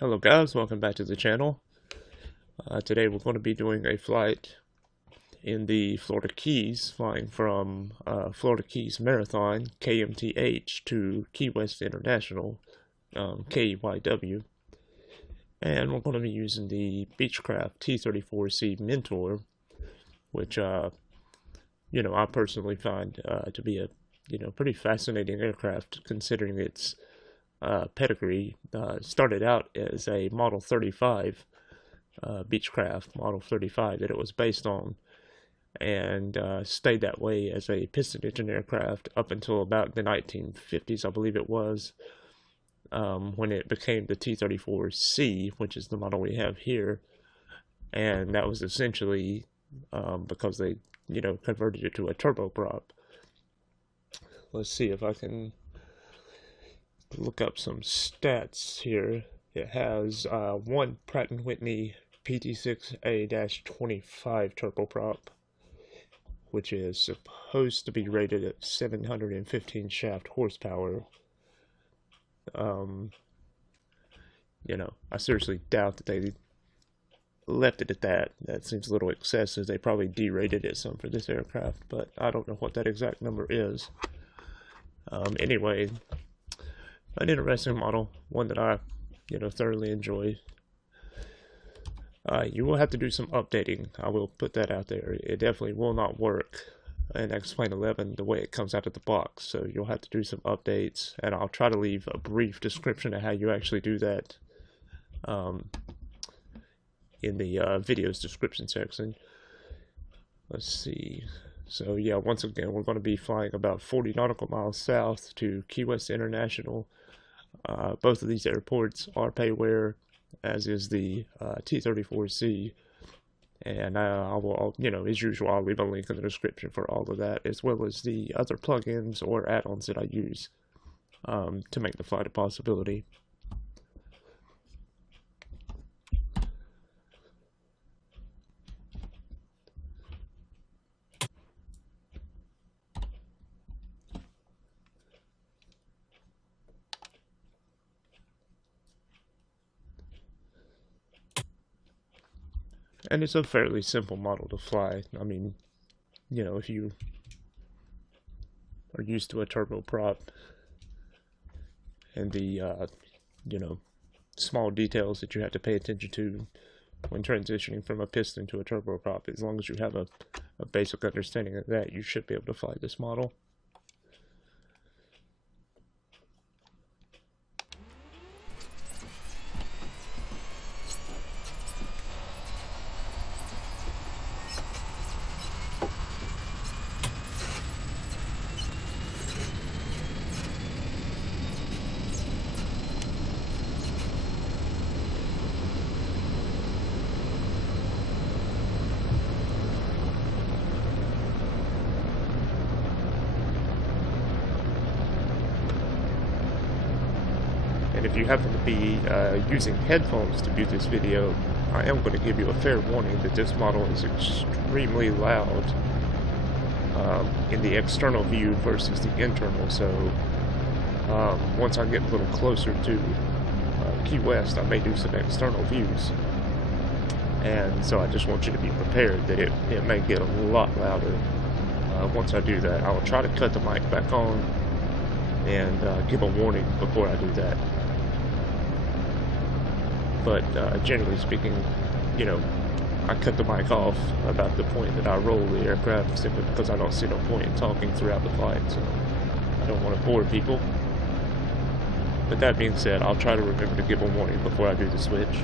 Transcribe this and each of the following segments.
Hello guys, welcome back to the channel. Today we're going to be doing a flight in the Florida Keys, flying from Florida Keys Marathon, KMTH, to Key West International, KEYW. And we're going to be using the Beechcraft T34C Mentor, which, I personally find to be a, pretty fascinating aircraft considering its pedigree. Started out as a Model 35, Beechcraft Model 35 that it was based on, and stayed that way as a piston engine aircraft up until about the 1950s, I believe it was, when it became the T-34C, which is the model we have here. And that was essentially because they, converted it to a turboprop. Let's see if I can look up some stats here. It has one Pratt & Whitney PT6A-25 turboprop, which is supposed to be rated at 715 shaft horsepower. I seriously doubt that they left it at that. That seems a little excessive. They probably derated it some for this aircraft, but I don't know what that exact number is. Anyway, an interesting model, one that I, thoroughly enjoy. You will have to do some updating. I will put that out there. It definitely will not work in X-Plane 11 the way it comes out of the box, so you'll have to do some updates, and I'll try to leave a brief description of how you actually do that in the video's description section. Let's see. So yeah, once again, we're going to be flying about 40 nautical miles south to Key West International. Both of these airports are payware, as is the T34C, and I will, as usual, I'll leave a link in the description for all of that, as well as the other plugins or add-ons that I use to make the flight a possibility. And it's a fairly simple model to fly. I mean, if you are used to a turboprop and the, small details that you have to pay attention to when transitioning from a piston to a turboprop, as long as you have a basic understanding of that, you should be able to fly this model. And if you happen to be using headphones to view this video, I am going to give you a fair warning that this model is extremely loud in the external view versus the internal. So once I get a little closer to Key West, I may do some external views. And so I just want you to be prepared that it may get a lot louder. Once I do that, I will try to cut the mic back on and give a warning before I do that. But generally speaking, I cut the mic off about the point that I roll the aircraft, simply because I don't see no point in talking throughout the flight, so I don't want to bore people. But that being said, I'll try to remember to give a warning before I do the switch.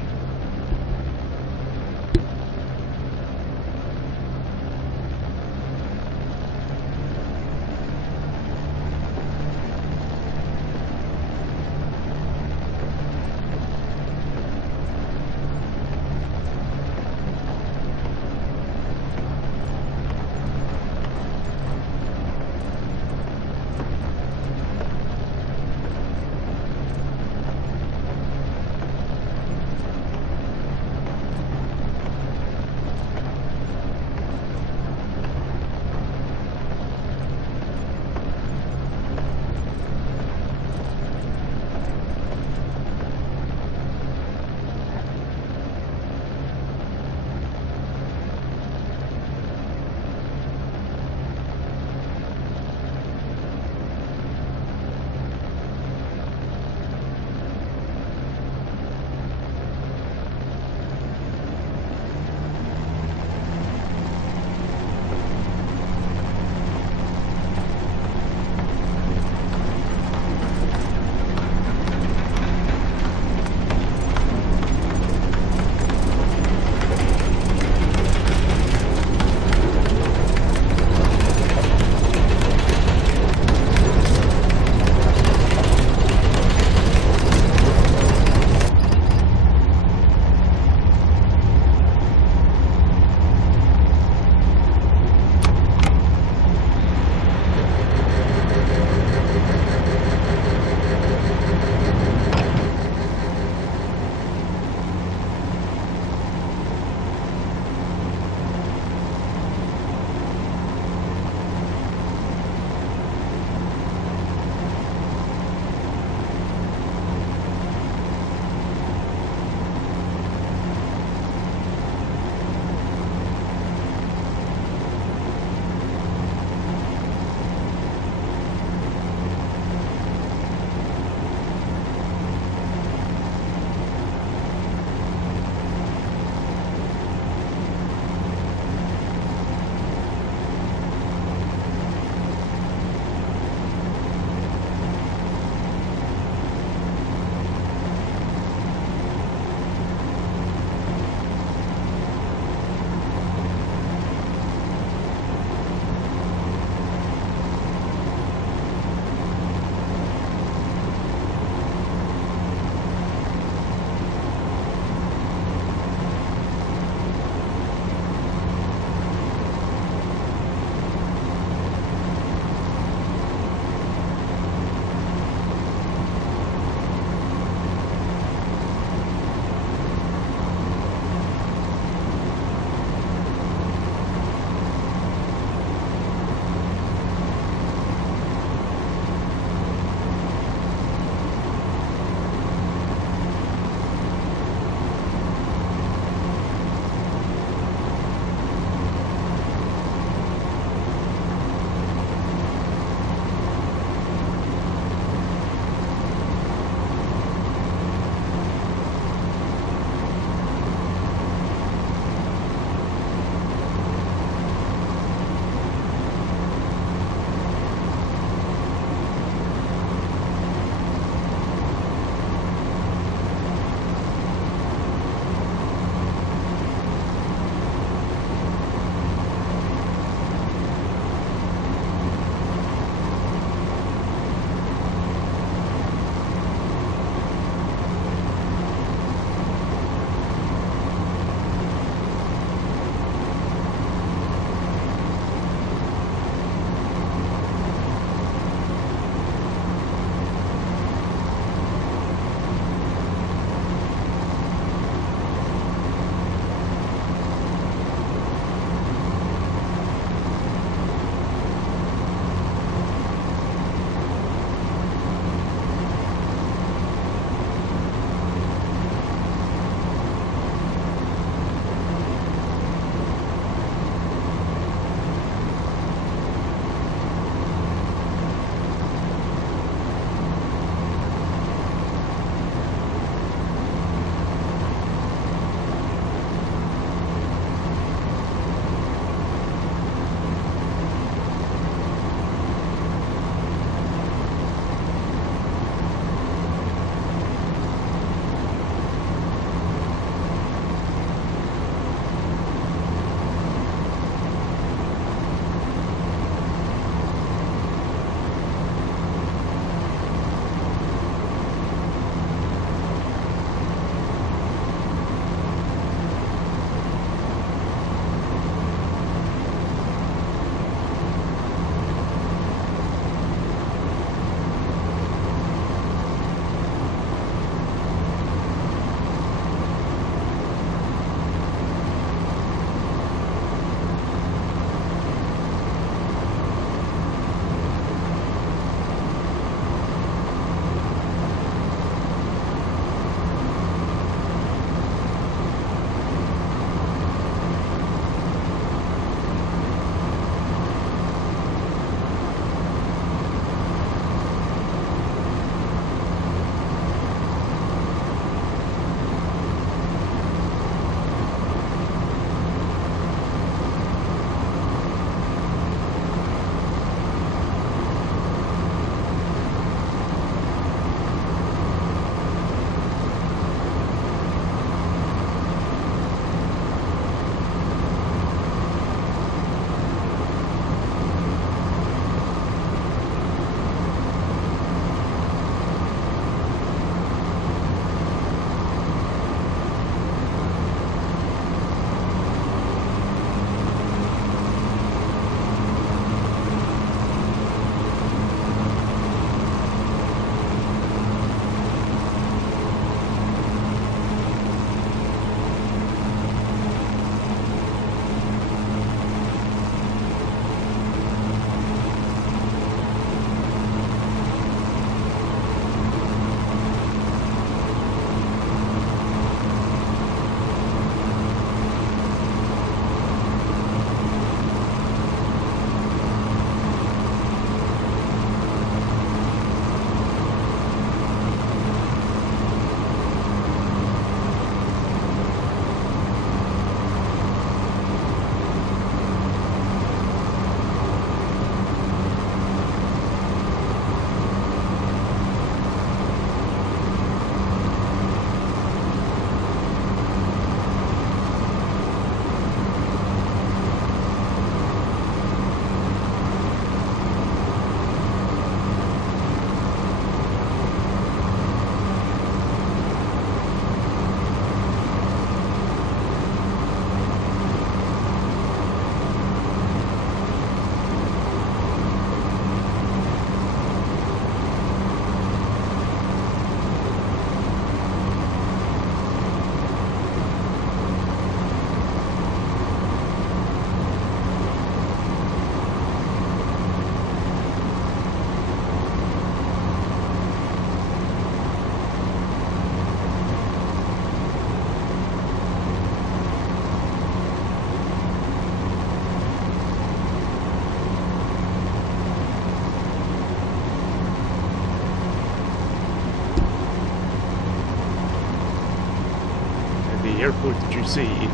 airport that you see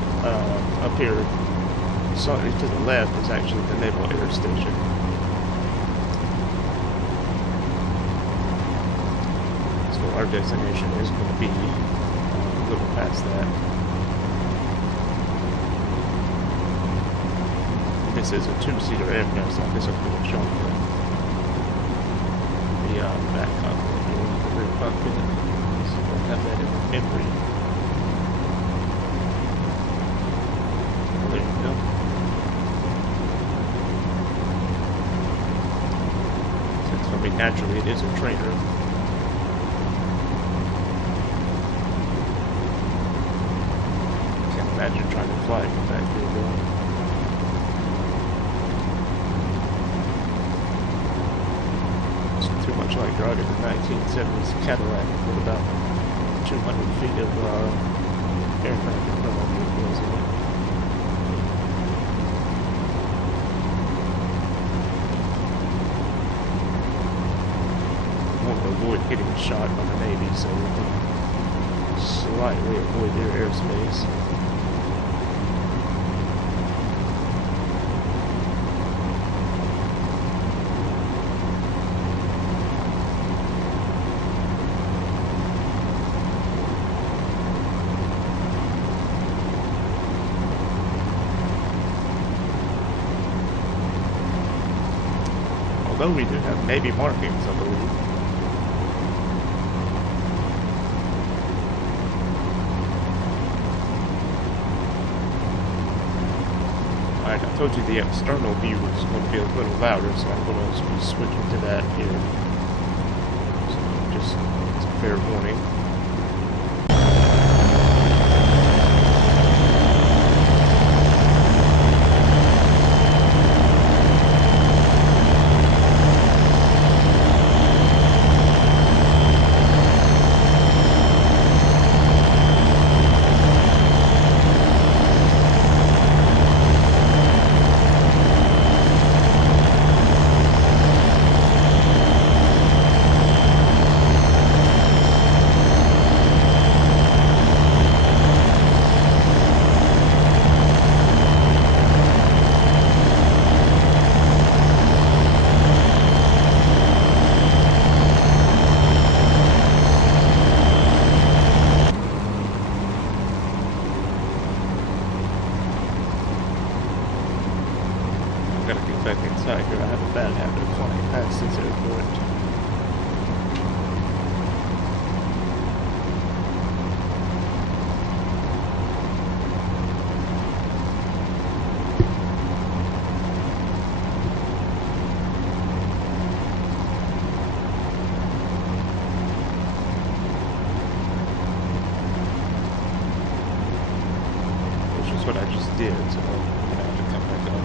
up here slightly to the left is actually the Naval Air Station. So our destination is going to be a little past that. This is a two-seater aircraft, so I guess I could have shown the back cockpit here, the rear cockpit. So we'll have that in memory. Well, there you go. Since I mean, naturally it is a trainer. Can't imagine trying to fly from back here though. Too much like driving the 1970s Cadillac with about 200 feet of aircraft in front of you, wasn't it? I want to avoid getting shot by the Navy, so we can slightly avoid their airspace. Although we do have Navy markings, I believe. Alright, I told you the external view is going to be a little louder, so I'm going to be switching to that here. So just a fair warning. Back inside here. I have a bad habit of flying past this airport. Which is what I just did, so I'm gonna have to come back up.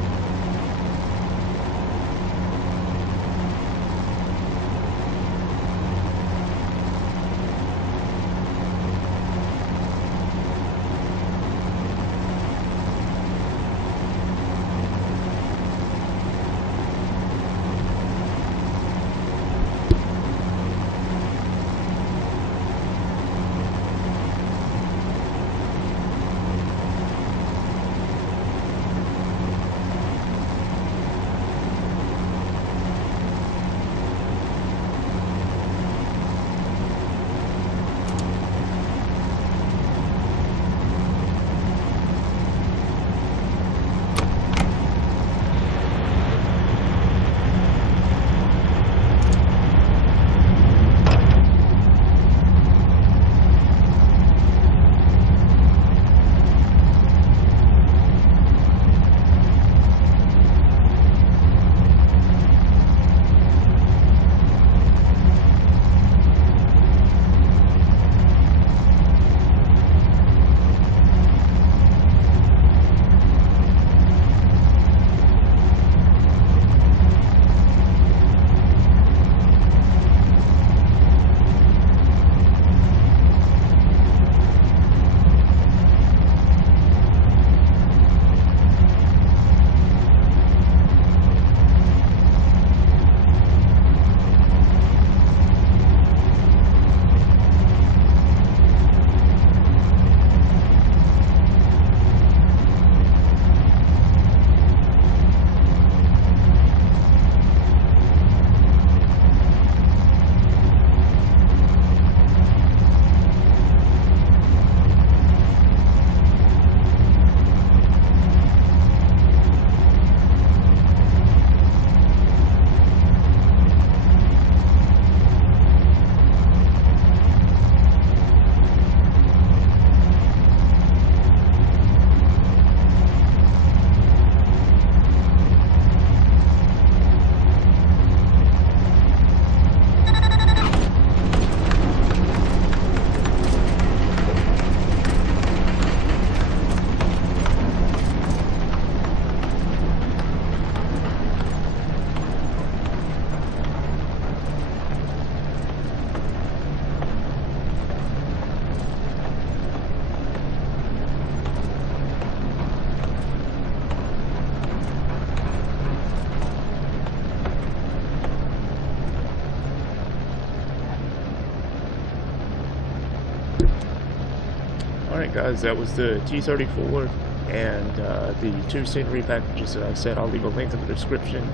Alright guys, that was the T34 and the two scenery packages that I said. I'll leave a link in the description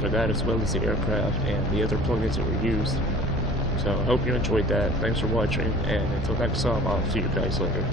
for that, as well as the aircraft and the other plugins that were used. So I hope you enjoyed that. Thanks for watching, and until next time, I'll see you guys later.